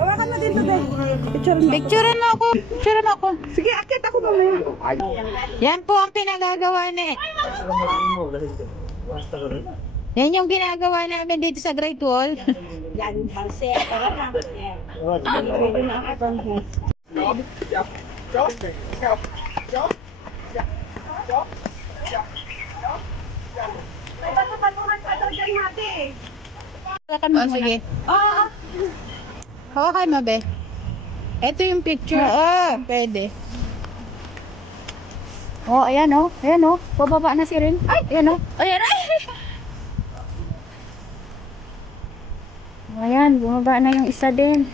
Hawakan mo dito, Ben. Picturean mo ako. Picturean mo ako. Sige, akit ako mamaya. Yan po ang pinagagawa ni. Yan yung ginagawa namin dito sa Great Wall. Yan, balse. Tara na. Pwede na ako bang. May panukan pa daw dyan hati eh. Oh, sige. Hawakan mo, be. Ito yung picture. Oo, pwede. Oh, ayan oh. Ayan oh. Bababa na si Ring. Ay, ayan oh. Ayan ay. Ayan, bumaba na yung isa din.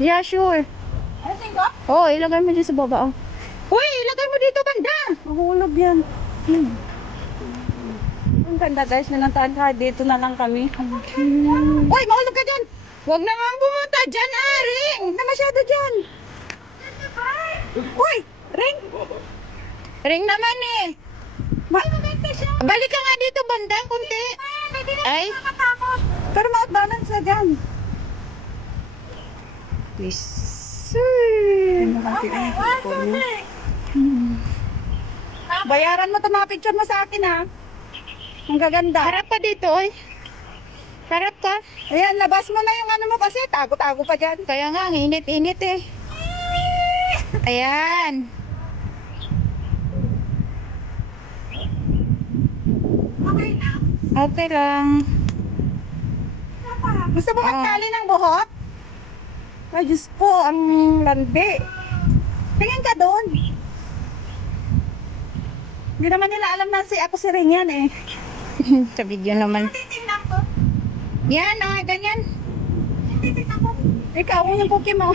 Yeah, sure. Oh, ilagay mo dyan sa baba oh. Uy, ilagay mo dito banda. Mahulog yan. Ang ganda guys, nanantaan ka. Dito na lang kami. Uy, mahulog ka dyan. Huwag naman pumunta dyan, Ring. Na masyado dyan. Uy! Ring! Ring naman eh. Balik ka nga dito banda, kunti. Ay. Pero ma-balance na dyan. Please. Bayaran mo ito mga picture mo sa akin ha. Ang gaganda. Harap ka dito, oy. Harap ka. Ayan, labas mo na yung ano mo kasi tago-tago pa dyan. Kaya nga, ang init-init eh. Ayan. Okay na. Okay lang. Gusto mo magtali ng buhok? Ay, Diyos po, ang landi. Tingin ka doon. Hindi naman nila alam na ako si Ring yan eh. Sa video naman. Titignan ko. Yan, oh, ganyan. Titignan ko. Ikaw, yung Pokemon.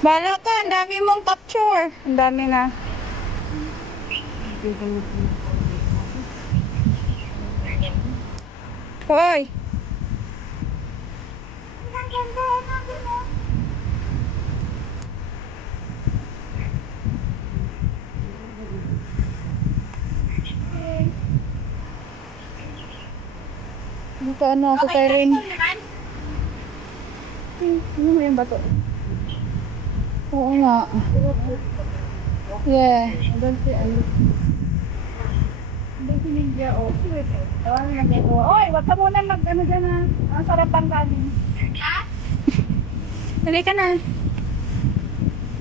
Bala ka, ang dami mong capture. Ang dami na. Hoy. Ano ako kay Ring? Ano mo yung bato? Oo nga. Yeah. Doon si ano? Doon si Lydia, oh. Oy, wag ka muna mag-ano dyan ha. Ang sarap ang kanin. Dali ka na.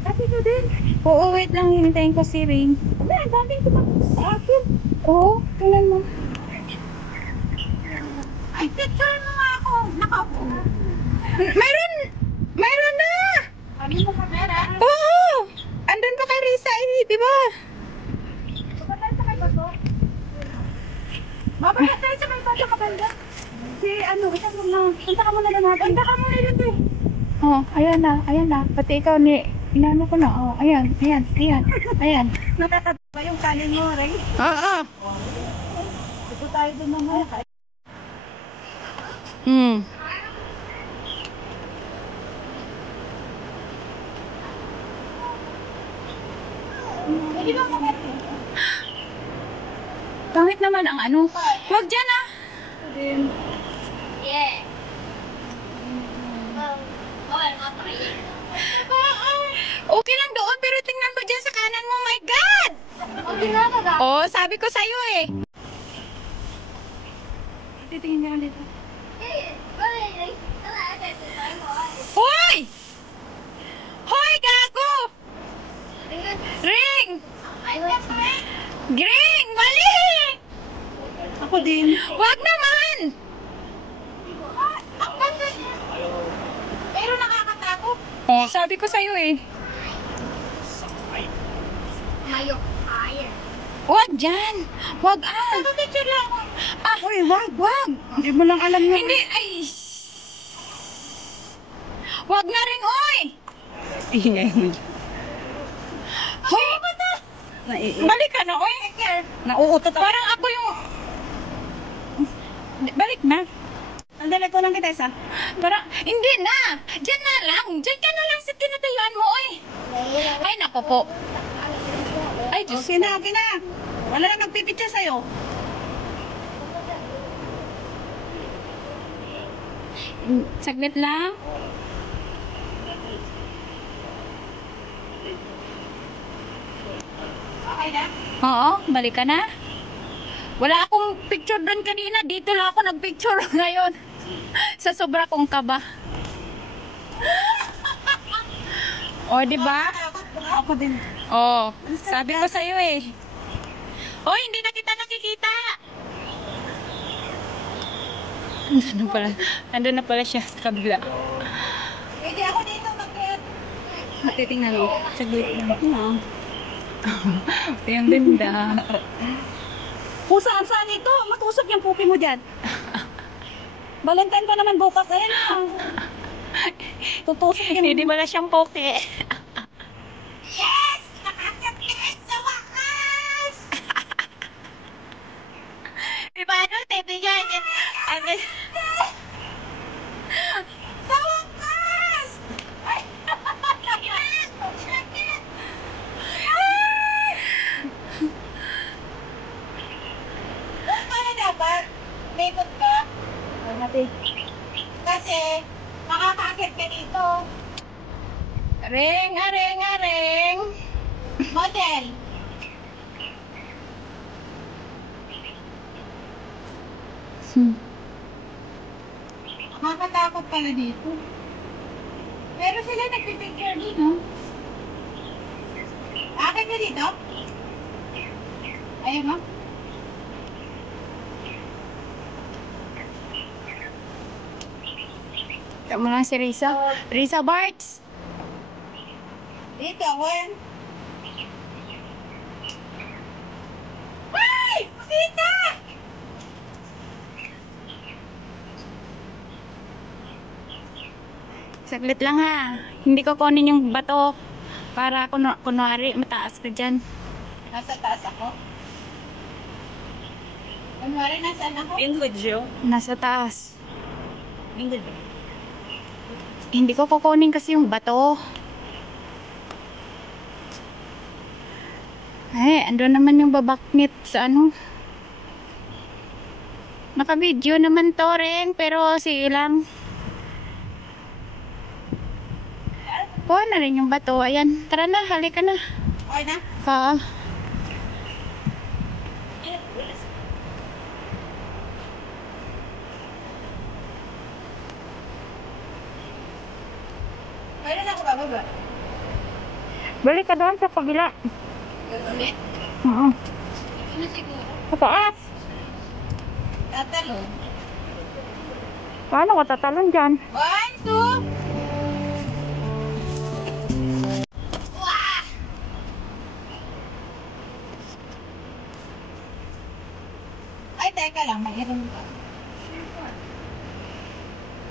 Kasi ko din. Oo, wait lang. Hinintayin ko si Ring. Ano, ang daming tumakbo sa akin. Oo, tingnan mo. Ay, picture mo nga ako. Nakaupo. Mayroon! Mayroon na! Ano mo kamera? Oo! Andun pa kay Risa eh, di ba? Pagkatay sa may bato. Mapagkat tayo sa may bato maganda. Si ano, isang mo na. Punta ka muna na natin. Punta ka muna dito eh. Oh, ayan na, ayan na. Pati ikaw ni, inano ko na. Oh, ayan, ayan, ayan, ayan. Nakakatawa yung kanin mo, Ray. Oo. Ito tayo doon na mga. Hmm. Hindi ba maganda? Pangit naman ang ano. Huwag dyan ah. Okay lang doon, pero tingnan mo dyan sa kanan mo. My God! Oh, sabi ko sa'yo eh. Titingin ka dito. Hoy! Hoy, gago! Ring! Ring! Mali! Ako din. Wag naman! Pero nakakatakot. Oh, sabi ko sa'yo eh. Wag dyan! Wag ah! Picture lang ako. Ah! Uy, wag, wag. Hindi mo lang alam yun. Hindi, ay! Wag na rin, oy! Ingay mo. Hoy! Balik ka na, oy! Nauutot ako. Parang ako yung... Balik na. Andala ko lang kita isa. Parang, hindi na! Diyan na lang! Diyan ka na lang sa tinatayuan mo, oy! ako po. Ay, Diyos. Okay na, okay na. Wala na nagpipitsa sa'yo. Saglit lang. Okay na? Oo, balik ka na. Wala akong picture doon kanina. Dito lang ako nagpicture ngayon. Sa sobra kong kaba. O, di ba? Ako din. Oh, sabi ko sa'yo eh. Oh, hindi na kita nakikita. Nandun na pala siya sa kabila. Pwede ako dito mag-get. Titingnan mo. Saglit lang. Yung ganda. Kung saan-saan ito, matusok yung pupi mo dyan. Valentine pa naman bukas. Ayan na. Tutusok yung... Hindi wala siyang poke. Yes! Nakakatiis sa wakas! Diba ano? Tete yan. Ano? Sa wakas! Ay! Paano dapat? Likod ka? Kasi, makakakit ka dito. Aring, aring, aring. Model. Nakakatakot pala dito. Pero sila nagpipicture dito. Akin ka dito? Ayaw mo? Tama lang si Risa. Risa Barts. Dito, Juan. Ay! Sita! Saglit lang ha. Hindi ko kunin yung bato. Para kunwari mataas ka dyan. Nasa taas ako. Kunwari, nasaan ako? Nasa taas. Hindi ko kukunin kasi yung bato. Ay, andun naman yung babaknit sa ano. Naka-video naman to rin, pero sige lang. Kuha na rin yung bato. Ayan, tara na, halika na. Okay na? Ha? Kailan ako bababa? Balik ka doon sa kabila. Ulit? Oo. Ano siguro? Sa taas. Tatalon. Paano ko tatalon dyan? 1, 2. Wah! Ay, teka lang. Mayroon pa.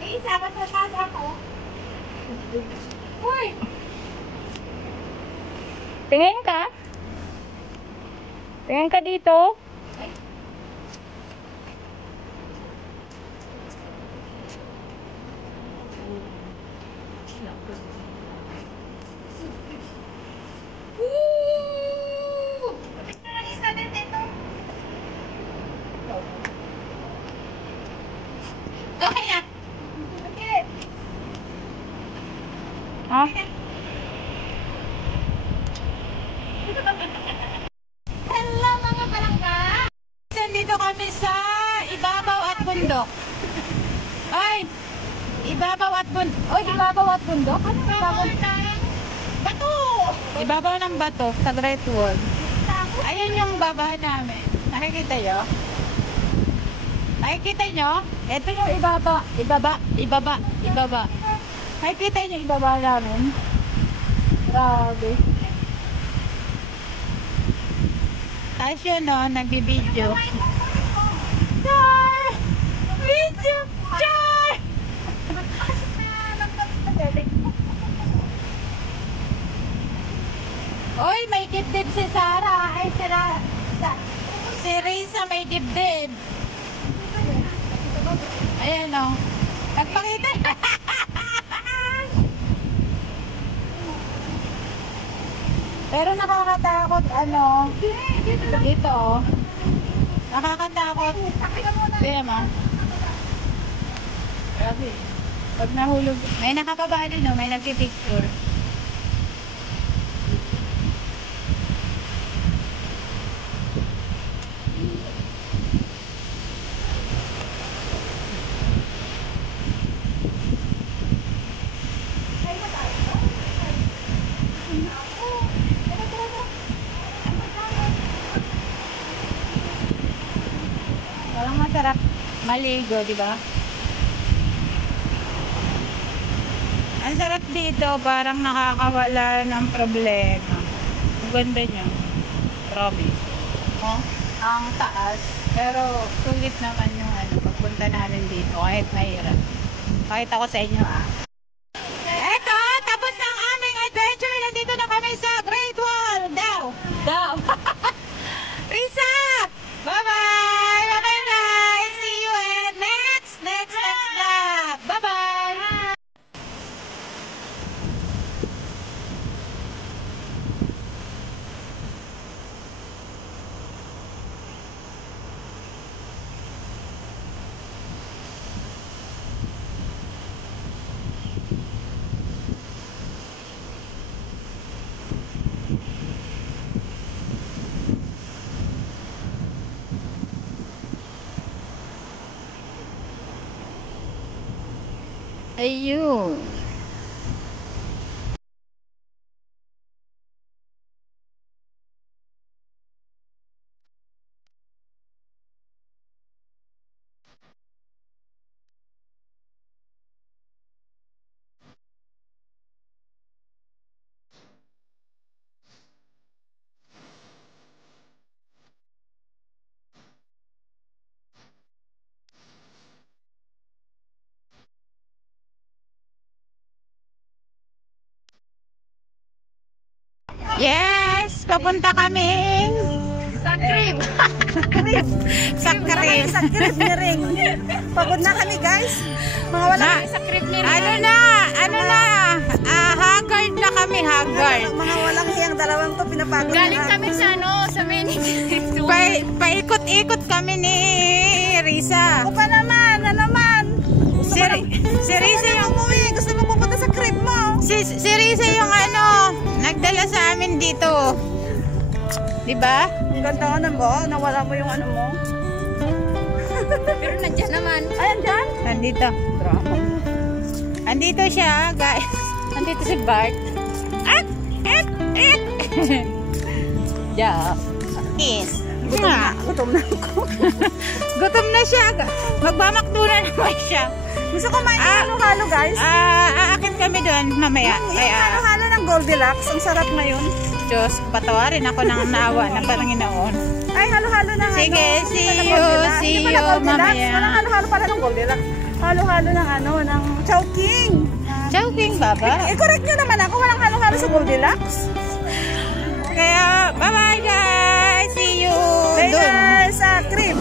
Eh, isa ka sa taas ako. Uy! Tingin ka? Tingin ka dito? Ay. Woo! Alis natin dito. Okay na. Okay. Ha? Hello mga palangga! Nandito kami sa Ibabaw at Bundok. Ay! Ibabaw at Bundok. Oy, Ibabaw at Bundok? Ano Ibabaw? Bato! Ibabaw ng bato sa Great Wall. Ayan yung baba namin. Nakikita nyo? Nakikita nyo? Ito yung ibaba. Ibaba, ibaba, ibaba. Nakikita nyo yung ibaba namin? Grabe. Tapos yun o, nagbibideo. Char! Video! Char! Oy, may dibdib si Sarah. Ay, si Risa may dibdib. Ayan o. Nagpakita. Pero nakakatakot, ano, dito, oh. Nakakatakot. Kaya mo. Grabe. Pag nahulog, may nakakabali, no? May nagpipicture. Parang masarap maligo, di ba? Ang sarap dito, parang nakakawala ng problema. Ang ganda niya. Promise. Oh, ang taas. Pero sulit naman yung ano, pagpunta namin dito kahit mahirap. Kahit ako sa inyo Eto, tapos na ang aming adventure. Nandito na kami sa Great Wall. Daw. Risa! Bye-bye! Bye-bye guys! See you in next vlog! Bye-bye! Ayun. Yes! Papunta kami sa crib. Sa crib. Sa crib ni Ring. Pagod na kami guys. Mga wala Sa crib ni Ring. Ano na, haggard na kami, haggard. mga walang hiyang dalawang to pinapagod Galing na. kami sa ano, sa mini. Paikot-ikot kami ni Risa. Ako pa naman, na naman. Si Risa yung Umuwi, gusto mo pupunta sa crib mo. si Risa yung ano, nagdala sa amin dito. 'Di ba? Ang ganda ka na mo, nawala mo yung ano mo. Pero nandiyan naman. Ayan dyan. Nandito. Andito siya, guys. Nandito si Bart. Yeah. Kiss. Gutom na ako. Gutom na siya. Magmamakdo na naman siya. Gusto ko main halo-halo guys. Aakit kami doon mamaya. Yung halo-halo ng Goldilocks, ang sarap ngayon. Diyos, patawarin ako ng nawa ng Panginoon. Ay, halo-halo ng Sige, ano. see Hindi pala you, Goldilocks. see Hindi pala you Goldilocks. mamaya. Walang halo-halo pala ng Goldilocks. Halo-halo ng ano, ng Chowking. Chowking, baba. Correct nyo naman ako, walang halo-halo sa Goldilocks. Kaya, bye-bye guys. See you Bye doon. guys, sa crib.